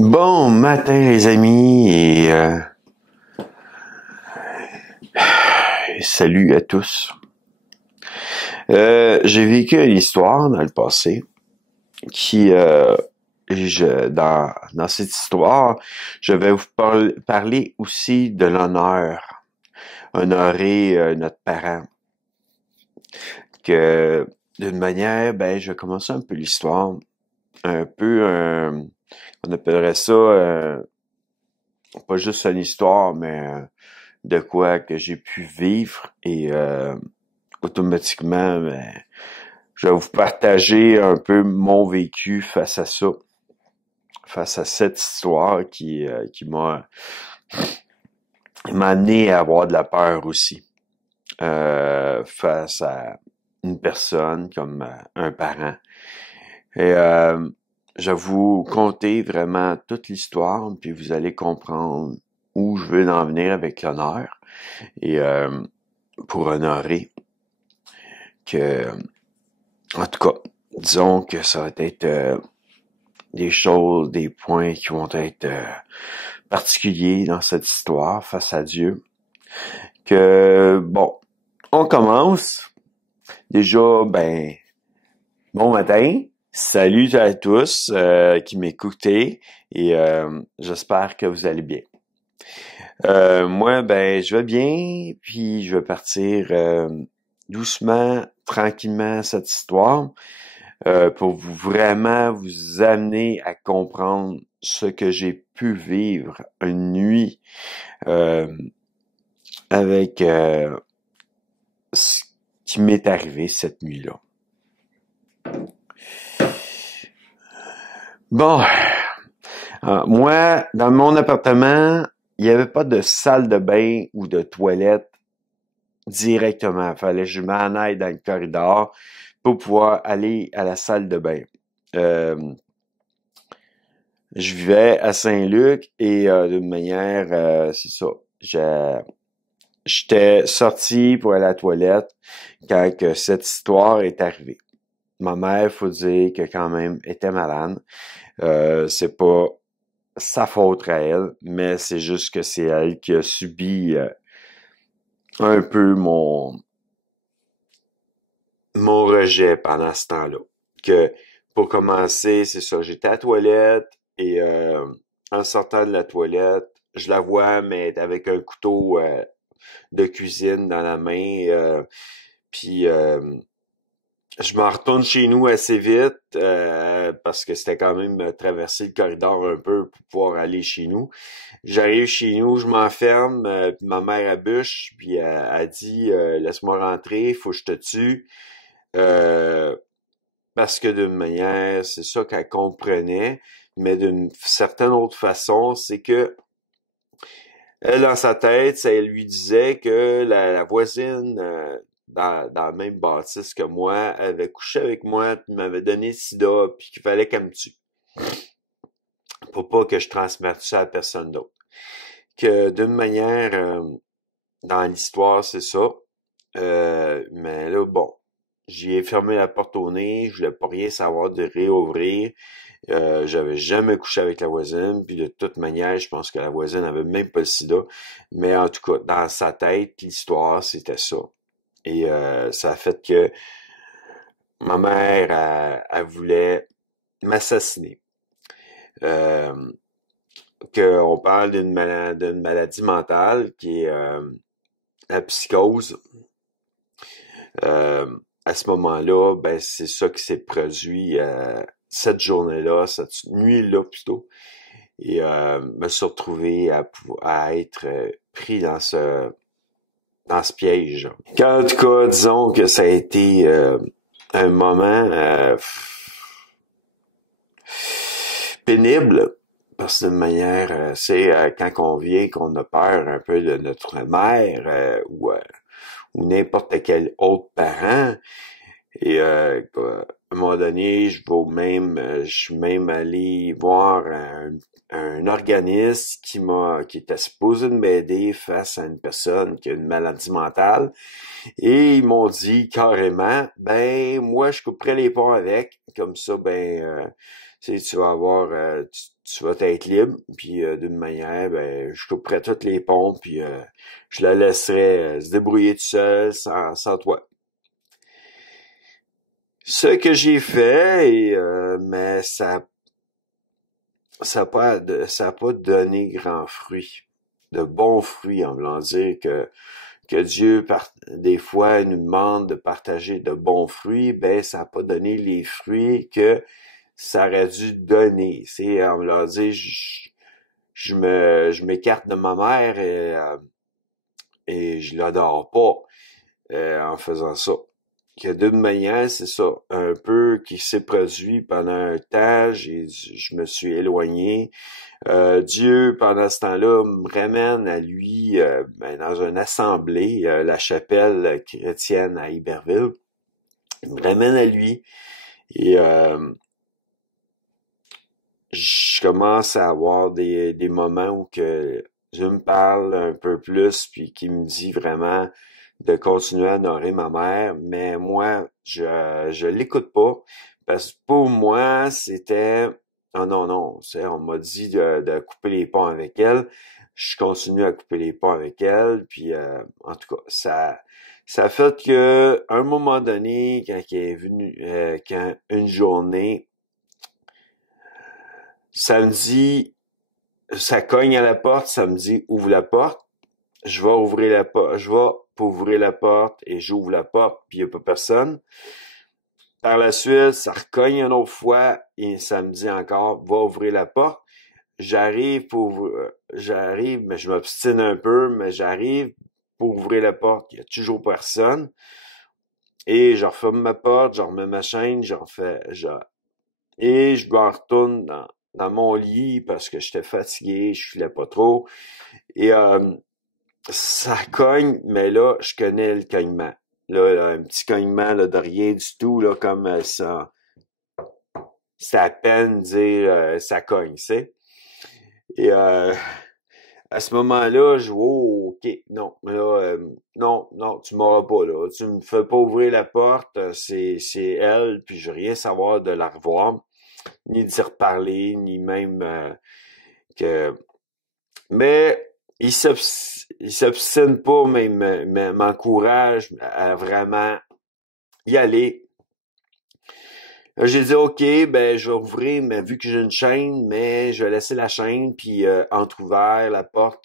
Bon matin les amis et salut à tous. J'ai vécu une histoire dans le passé qui dans cette histoire, je vais vous parler aussi de l'honneur, honorer notre parent. Que d'une manière, je vais commencer un peu l'histoire, un peu on appellerait ça pas juste une histoire, mais de quoi que j'ai pu vivre et automatiquement, je vais vous partager un peu mon vécu face à ça, face à cette histoire qui m'a amené à avoir de la peur aussi, face à une personne comme un parent. Et je vais vous conter vraiment toute l'histoire, puis vous allez comprendre où je veux en venir avec l'honneur et pour honorer que, en tout cas, disons que ça va être des choses, des points qui vont être particuliers dans cette histoire face à Dieu. Que, bon, on commence. Déjà, bon matin. Salut à tous qui m'écoutez et j'espère que vous allez bien. Moi, je vais bien, puis je vais partir doucement, tranquillement cette histoire pour vraiment vous amener à comprendre ce que j'ai pu vivre une nuit avec ce qui m'est arrivé cette nuit-là. Bon, moi, dans mon appartement, il n'y avait pas de salle de bain ou de toilette directement. Il fallait que je m'en aille dans le corridor pour pouvoir aller à la salle de bain. Je vivais à Saint-Luc et d'une manière, c'est ça, j'étais sorti pour aller à la toilette quand que cette histoire est arrivée. Ma mère, faut dire que quand même était malade. C'est pas sa faute à elle, mais c'est juste que c'est elle qui a subi un peu mon rejet pendant ce temps-là. Que pour commencer, c'est ça, j'étais à la toilette et en sortant de la toilette, je la vois, mais avec un couteau de cuisine dans la main. Puis je m'en retourne chez nous assez vite parce que c'était quand même traverser le corridor un peu pour pouvoir aller chez nous. J'arrive chez nous, je m'enferme, puis ma mère bûche, puis elle dit laisse-moi rentrer, faut que je te tue. Parce que d'une manière, c'est ça qu'elle comprenait, mais d'une certaine autre façon, c'est que elle, dans sa tête, ça lui disait que la voisine dans la même bâtisse que moi avait couché avec moi, puis m'avait donné le sida, puis qu'il fallait qu'elle me tue. Pour pas que je transmette ça à personne d'autre. Que d'une manière, dans l'histoire, c'est ça. Mais là, bon, j'y ai fermé la porte au nez, je voulais pas rien savoir de réouvrir. J'avais jamais couché avec la voisine, puis de toute manière, je pense que la voisine avait même pas le sida. Mais en tout cas, dans sa tête, l'histoire, c'était ça. Et ça a fait que ma mère, elle voulait m'assassiner. Qu'on parle d'une maladie mentale qui est la psychose. À ce moment-là, c'est ça qui s'est produit cette journée-là, cette nuit-là plutôt. Et me suis retrouvé à être pris dans ce piège. En tout cas, disons que ça a été un moment pénible. Parce que d'une manière, c'est quand on vient qu'on a peur un peu de notre mère ou n'importe quel autre parent. Et à un moment donné, je suis même allé voir un organisme qui était supposé de m'aider face à une personne qui a une maladie mentale. Et ils m'ont dit carrément, moi, je couperais les ponts avec. Comme ça, tu vas avoir, tu vas être libre, puis d'une manière, ben, je couperai toutes les ponts, puis je la laisserai se débrouiller tout seul, sans toi. Ce que j'ai fait, mais ça a pas donné grand fruit, de bons fruits, en voulant dire que Dieu, des fois, nous demande de partager de bons fruits, ben, ça n'a pas donné les fruits que ça aurait dû donner. C'est, en voulant dire, je m'écarte de ma mère et je l'adore pas en faisant ça. Que d'une manière, c'est ça, un peu qui s'est produit pendant un temps, je me suis éloigné. Dieu, pendant ce temps-là, me ramène à lui dans une assemblée, la chapelle chrétienne à Iberville. Il me ramène à lui et je commence à avoir des moments où que Dieu me parle un peu plus, puis qui me dit vraiment de continuer à honorer ma mère, mais moi, je l'écoute pas, parce que pour moi, c'était, oh non, non, on m'a dit de couper les ponts avec elle, je continue à couper les ponts avec elle, puis en tout cas, ça a fait que, à un moment donné, quand elle est venue, quand une journée, samedi, ça cogne à la porte, ça me dit ouvre la porte. Je vais ouvrir la porte, je vais pour ouvrir la porte et j'ouvre la porte, puis il n'y a pas personne. Par la suite, ça recogne une autre fois et ça me dit encore va ouvrir la porte. J'arrive, mais je m'obstine un peu, mais j'arrive pour ouvrir la porte, il n'y a toujours personne. Et je referme ma porte, je remets ma chaîne, et je me retourne dans mon lit parce que j'étais fatigué, je filais pas trop. Et ça cogne, mais là, je connais le cognement. Là, un petit cognement là, de rien du tout, là, comme ça. C'est à peine dire ça cogne, tu sais. Et à ce moment-là, je vois, oh, OK, non, là, non, non, tu m'auras pas, là. Tu me fais pas ouvrir la porte, c'est elle, puis je veux rien savoir de la revoir, ni d'y reparler, ni même que... Mais il s'obstine pas, mais m'encourage à vraiment y aller. Là, j'ai dit, OK, ben, je vais ouvrir, mais vu que j'ai une chaîne, mais je vais laisser la chaîne, puis entrouvert la porte,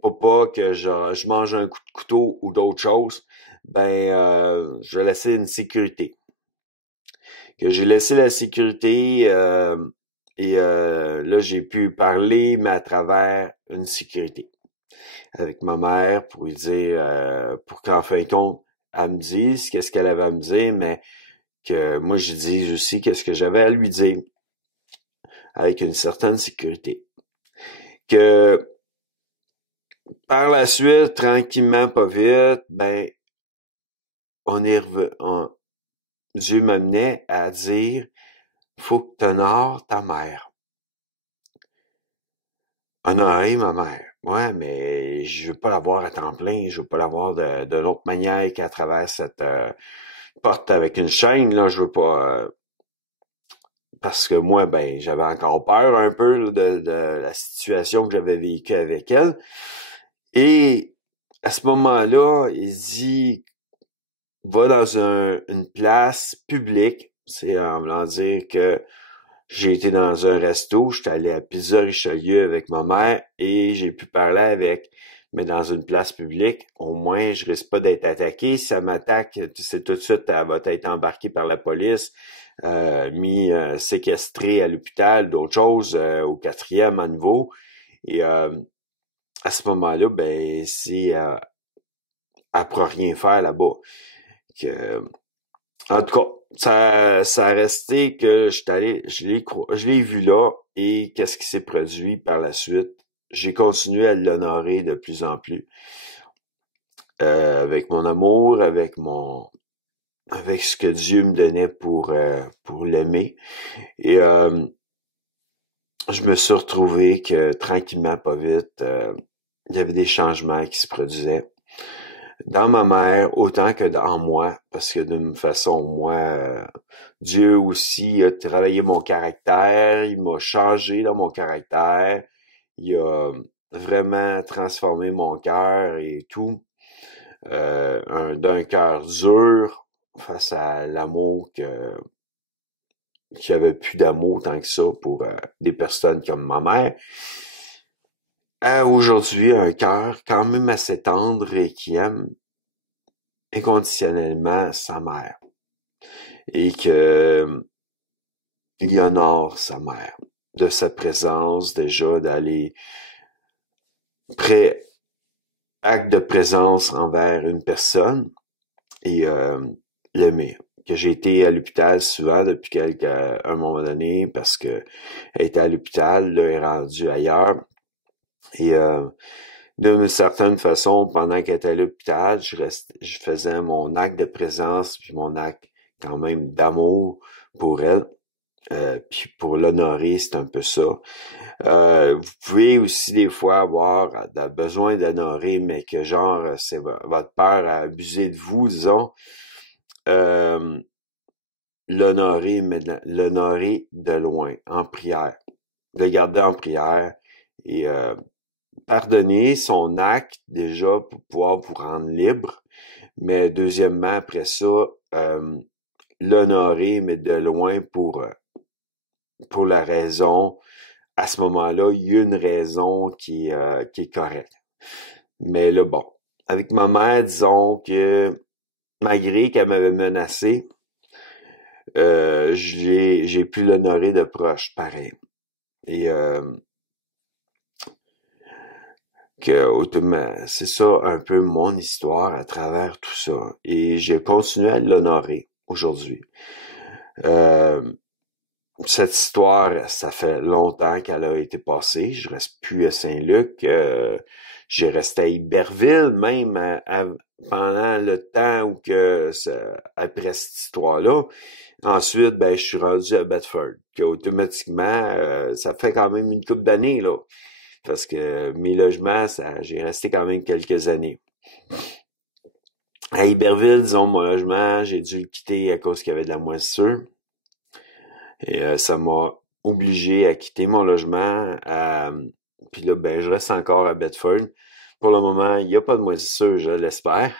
pour pas que je mange un coup de couteau ou d'autres choses, ben, je vais laisser une sécurité. Que j'ai laissé la sécurité, là, j'ai pu parler, mais à travers une sécurité. Avec ma mère pour lui dire, pour qu'en fin de compte, elle me dise qu'est-ce qu'elle avait à me dire, mais que moi je dise aussi qu'est-ce que j'avais à lui dire avec une certaine sécurité. Que par la suite, tranquillement, pas vite, ben, Dieu m'amenait à dire, faut que tu honores ta mère. Honorer ma mère. Ouais, mais je veux pas l'avoir à temps plein, je veux pas l'avoir de l'autre manière qu'à travers cette porte avec une chaîne, là, je veux pas... parce que moi, ben, j'avais encore peur un peu là, de la situation que j'avais vécue avec elle. Et à ce moment-là, il dit, va dans une place publique. C'est en voulant dire que j'ai été dans un resto, j'étais allé à Pizza Richelieu avec ma mère et j'ai pu parler avec. Mais dans une place publique, au moins, je risque pas d'être attaqué. Si ça m'attaque, c'est tout de suite, elle va être embarquée par la police, séquestrée à l'hôpital, d'autres choses, au 4e à nouveau. Et à ce moment-là, ben, elle pourra rien faire là-bas. En tout cas, ça a resté que je l'ai vu là et qu'est-ce qui s'est produit par la suite. J'ai continué à l'honorer de plus en plus. Avec mon amour, avec ce que Dieu me donnait pour l'aimer. Et je me suis retrouvé que tranquillement, pas vite, il y avait des changements qui se produisaient. dans ma mère autant que dans moi, parce que d'une façon, moi, Dieu aussi a travaillé mon caractère, il m'a changé dans mon caractère, il a vraiment transformé mon cœur et tout, d'un cœur dur face à l'amour qu'il n'y avait plus d'amour tant que ça pour des personnes comme ma mère, à aujourd'hui un cœur quand même assez tendre et qui aime inconditionnellement sa mère et que il honore sa mère de sa présence déjà d'aller près acte de présence envers une personne et l'aimer. Que j'ai été à l'hôpital souvent depuis un moment donné parce que elle était à l'hôpital, là, elle est rendue ailleurs. Et d'une certaine façon, pendant qu'elle était à l'hôpital, je faisais mon acte de présence puis mon acte quand même d'amour pour elle. Puis pour l'honorer, c'est un peu ça. Vous pouvez aussi des fois avoir besoin d'honorer, mais que genre c'est votre peur à abuser de vous, disons. Euh, L'honorer, mais l'honorer de loin, en prière. Le garder en prière et pardonner son acte déjà pour pouvoir vous rendre libre. Mais deuxièmement, après ça, l'honorer, mais de loin pour la raison. À ce moment-là, il y a une raison qui est correcte. Mais là, bon, avec ma mère, disons que malgré qu'elle m'avait menacé, j'ai pu l'honorer de proche, pareil. Et c'est ça un peu mon histoire à travers tout ça. Et j'ai continué à l'honorer aujourd'hui. Cette histoire, ça fait longtemps qu'elle a été passée. Je reste plus à Saint-Luc. J'ai resté à Iberville même pendant le temps où après cette histoire-là. Ensuite, ben, je suis rendu à Bedford, que automatiquement, ça fait quand même une couple d'années, là. Parce que mes logements, j'ai resté quand même quelques années. À Iberville, disons, mon logement, j'ai dû le quitter à cause qu'il y avait de la moisissure. Et ça m'a obligé à quitter mon logement. Puis là, ben, je reste encore à Bedford. Pour le moment, il n'y a pas de moisissure, je l'espère.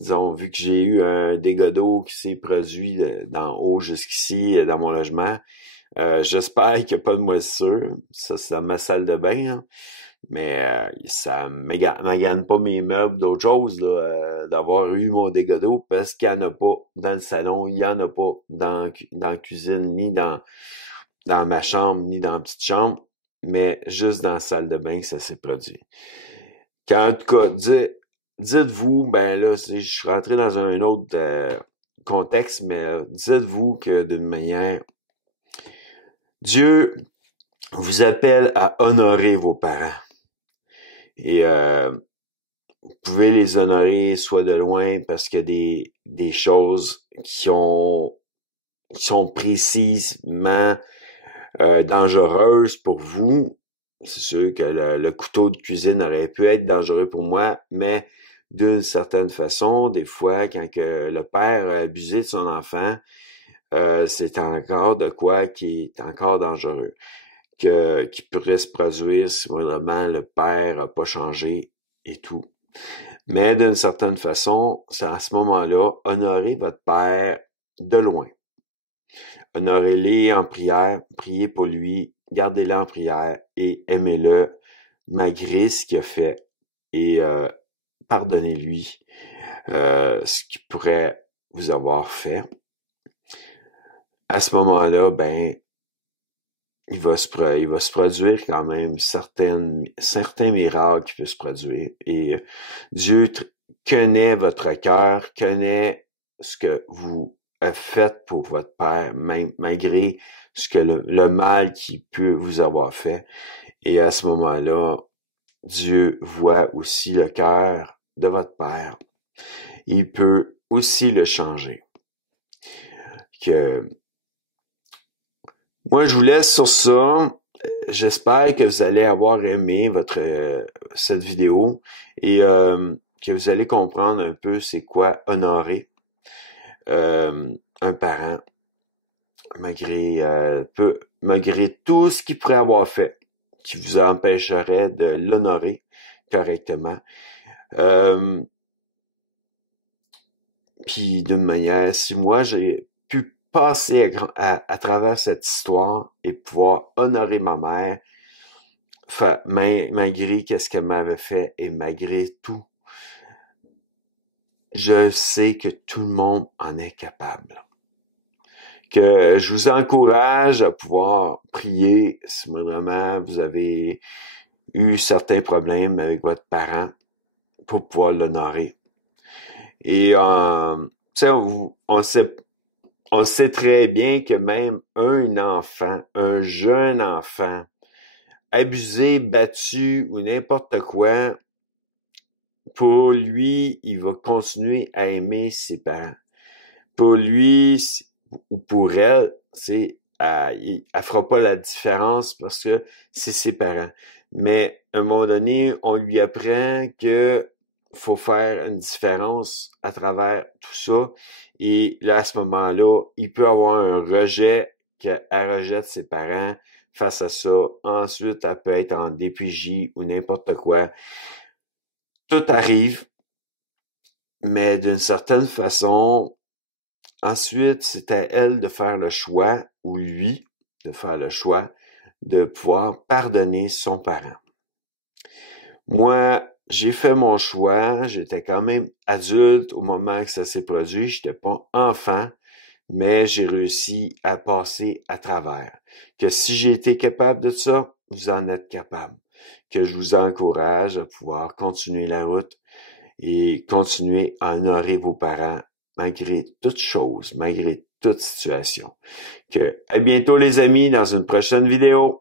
Disons, vu que j'ai eu un dégât d'eau qui s'est produit d'en haut jusqu'ici dans mon logement, j'espère qu'il n'y a pas de moisissure. Ça, c'est dans ma salle de bain, hein. Mais ça magane pas mes meubles d'autre chose là, d'avoir eu mon dégât d'eau parce qu'il n'y en a pas dans le salon, il n'y en a pas dans la cuisine, ni dans ma chambre, ni dans la petite chambre, mais juste dans la salle de bain que ça s'est produit. En tout cas, dites-vous, ben là, je suis rentré dans un autre contexte, mais dites-vous que d'une manière, Dieu vous appelle à honorer vos parents. Et vous pouvez les honorer soit de loin parce qu'il y a des choses qui sont précisément dangereuses pour vous. C'est sûr que le couteau de cuisine aurait pu être dangereux pour moi, mais d'une certaine façon, des fois, quand que le père a abusé de son enfant, c'est encore de quoi qui est encore dangereux, qui pourrait se produire si vraiment le père n'a pas changé et tout. Mais d'une certaine façon, c'est à ce moment-là, honorez votre père de loin. Honorez-le en prière, priez pour lui, gardez-le en prière et aimez-le malgré ce qu'il a fait et pardonnez-lui ce qu'il pourrait vous avoir fait. À ce moment-là, ben, il va se produire quand même certains miracles qui peuvent se produire. Et Dieu connaît votre cœur, connaît ce que vous avez fait pour votre père, même malgré ce que le mal qu'il peut vous avoir fait. Et à ce moment-là, Dieu voit aussi le cœur de votre père. Il peut aussi le changer. Moi, je vous laisse sur ça. J'espère que vous allez avoir aimé cette vidéo. Et que vous allez comprendre un peu c'est quoi honorer un parent malgré tout ce qu'il pourrait avoir fait qui vous empêcherait de l'honorer correctement. Puis d'une manière, si moi j'ai pu passer à travers cette histoire et pouvoir honorer ma mère, malgré qu'est-ce qu'elle m'avait fait et malgré tout, je sais que tout le monde en est capable. Que je vous encourage à pouvoir prier si vraiment vous avez eu certains problèmes avec votre parent pour pouvoir l'honorer. Et tu sais, on sait très bien que même un enfant, un jeune enfant, abusé, battu ou n'importe quoi, pour lui, il va continuer à aimer ses parents. Pour lui, ou pour elle, elle fera pas la différence parce que c'est ses parents. Mais à un moment donné, on lui apprend que faut faire une différence à travers tout ça. Et là, à ce moment-là, il peut avoir un rejet, qu'elle rejette ses parents face à ça. Ensuite, elle peut être en DPJ ou n'importe quoi. Tout arrive, mais d'une certaine façon, ensuite, c'est à elle de faire le choix, ou lui de faire le choix, de pouvoir pardonner son parent. Moi, j'ai fait mon choix, j'étais quand même adulte au moment que ça s'est produit, j'étais pas enfant, mais j'ai réussi à passer à travers. Que si j'ai été capable de ça, vous en êtes capable. Que je vous encourage à pouvoir continuer la route et continuer à honorer vos parents malgré toute chose, malgré toute situation. À bientôt les amis dans une prochaine vidéo.